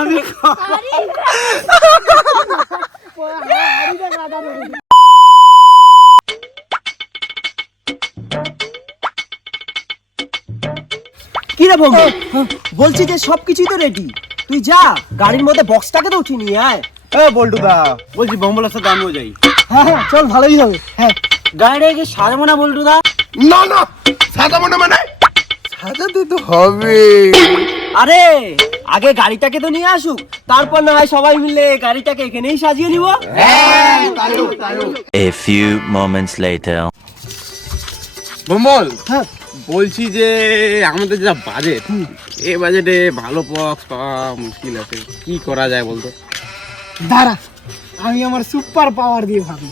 আমি কি রে ভঙ্গ, বলছি যে সবকিছুই তো রেডি, তুই যা গাড়ির মধ্যে বক্সটাকে তো উঠিয়ে নিয়ে আয়। বল্টুদা বলছি বম্বলের সাথে আমিও যাই। হ্যাঁ চল, ভালোই হবে। হ্যাঁ, গাড়িটাকে সাজাবো না বল্টুদা? না না, সাজাবো না মানে সাজাতে তো হবে। আরে আগে গাড়িটাকে তো নিয়ে আসুক, তারপর না হয় সবাই মিলে গাড়িটাকে এখানেই সাজিয়ে নিব। A few moments later. Bumble, হ্যাঁ বলছি যে আমাদের যা বাজেট, এই বাজেটে ভালো বক্স পাওয়া মুশকিল আছে, কি করা যায় বলতো? দাঁড়া, আমি আমার সুপার পাওয়ার দিয়ে ভাবি।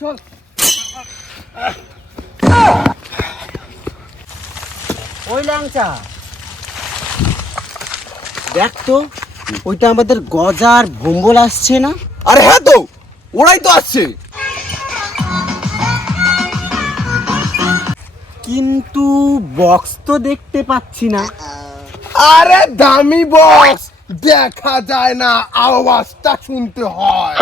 চল ওই ল্যাংচা, দেখ তো ওইটা আমাদের গজার ভম্বল আসছে না? আরে হ্যাঁ তো, ওরাই তো আসছে। কিন্তু বক্স তো দেখতে পাচ্ছি না। আরে দামি বক্স দেখা যায় না, আওয়াজটা শুনতে হয়।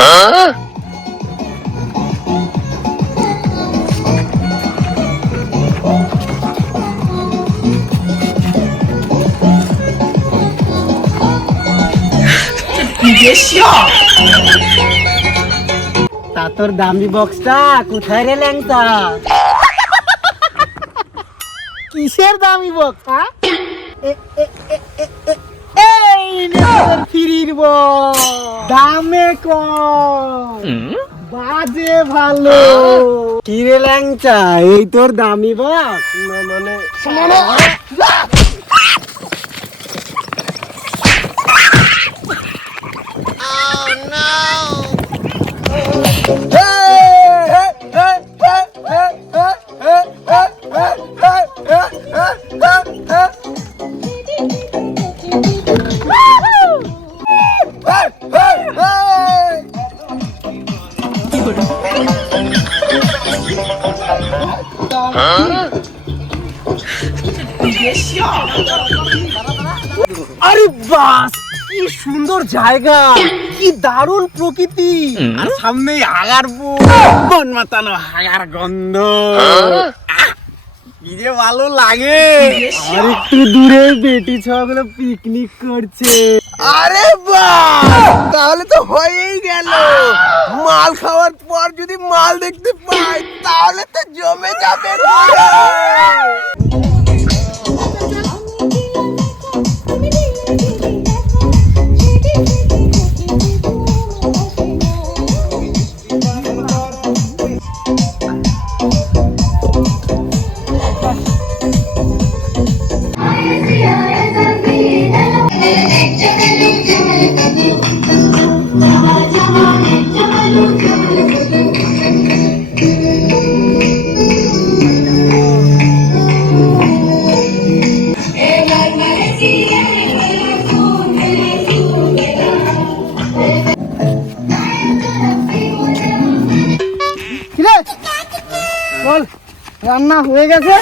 তা তোর দামি বক্সটা কোথায় রে ল্যাংচা? কিসের দামি বক্স? এই ফিরির বক্স, দামে কম, বাজে ভালো। কি রে ল্যাংচা, এই তোর দামি বক্স? মানে আরে বাস, কি সুন্দর জায়গা, কি দারুণ প্রকৃতি, আর সামনেই হাগার বন মাতানো হাগার গন্ধ, কি যে ভালো লাগে। আর একটু দূরে বেটি ছগুলো পিকনিক করছে। আরে বাহ, তাহলে তো হয়েই গেল। মাল খাওয়ার পর যদি মাল দেখতে পাই তাহলে তো জমে যাবে। বল, রান্না হয়ে গেছে,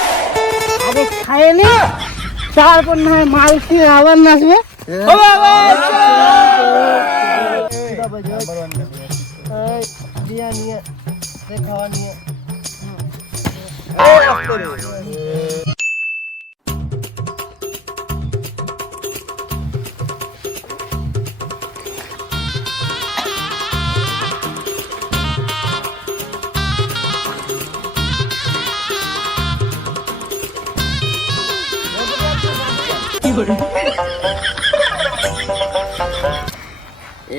আগে খাইয়ে নি, তারপর না হয় মাল খেয়ে আবার নাচবে। খাওয়া নিয়ে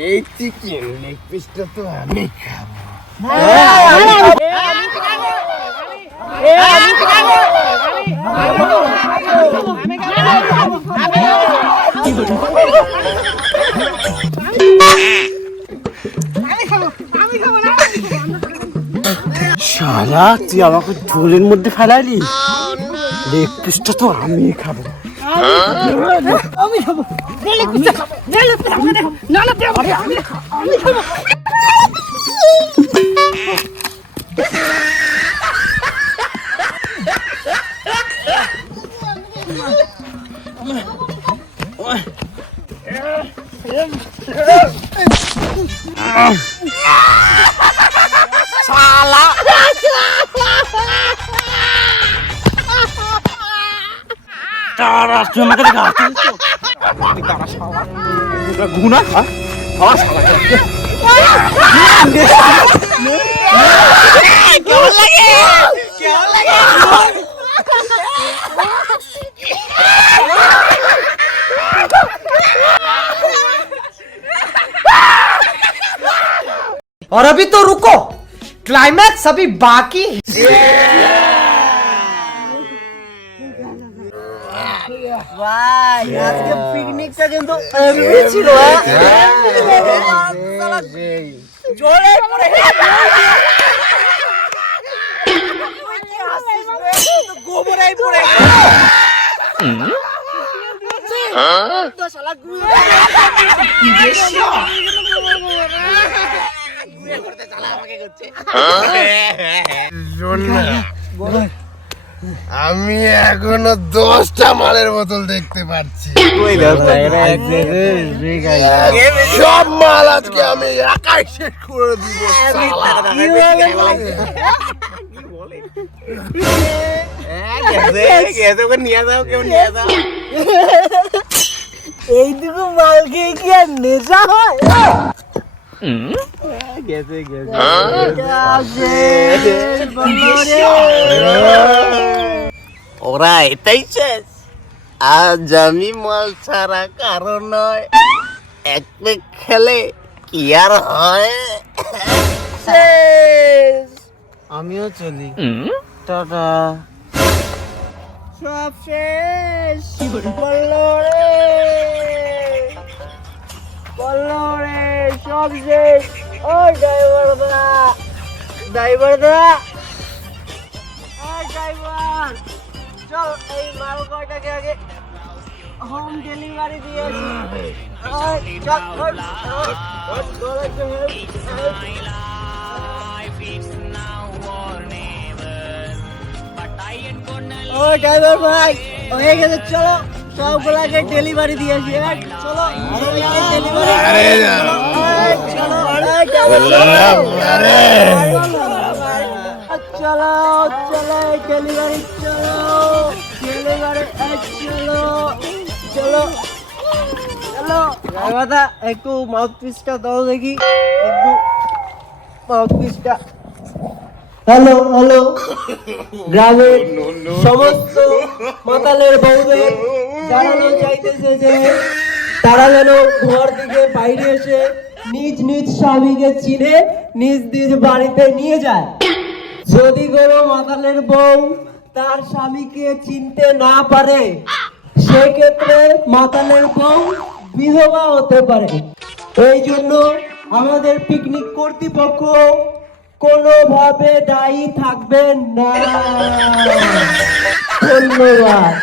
এই চিকেন লেগ পিসটা তো আমি খাবো। শালা, তুই আমাকে ঝোলের মধ্যে ফেলালি, লেগ পিসটা তো আমি খাবো। আমি খাবো নালে কুচা খাবো নালে তুই আমাকে খাবো নালে তুই আমাকে আমি খাবো তারা তুই আমাকে দেখা গুনা খা আমার শালা কেমন লাগে কেমন লাগে और अभी तो रुको क्लाइमैक्स अभी बाकी ভাই আজকে পিকনিকটা কিন্তু এমনি ছিল জোরে পড়ে গোবরাই পড়ে তো শালা আমি এখনো 10টা মালের বোতল দেখতে পাচ্ছি সব মাল আজকে আমি একাই শেষ করে দিব এইটুকু মাল খেয়ে কি আর নেশা হয় ওরা এটাই শেষ আজ আমি মাল ছাড়া কারণ নয় এক পেক খেলে কি আর হয় আমিও চলি টাটা সব শেষ বললো রে সব শেষ ও ড্রাইভার দা ড্রাইভার চল এই মাল কয়টাকে আগে হোম ডেলিভারি দিয়েছি ও ড্রাইভার ভাই হয়ে গেছে চলো সবগুলাকে ডেলিভারি দিয়েছি চলো চলো চলো ডেলিভারি চলো ডেলিভারি চলো চলো চলো দাদা একটু মাউথ পিসটা দাও দেখি একটু মাউথ পিসটা হ্যালো হ্যালো গ্রামের সমস্ত মাতালের বউদের জানানো চাইতেছে যে তারা যেন ঘর থেকে বাইরে এসে নিজ নিজ স্বামীকে চিনে নিজ নিজ বাড়িতে নিয়ে যায় যদি কোনো মাতালের বউ তার স্বামীকে চিনতে না পারে সেক্ষেত্রে মাতালের বউ বিধবা হতে পারে এই জন্য আমাদের পিকনিক কর্তৃপক্ষ কোনোভাবে দায়ী থাকবেন না ধন্যবাদ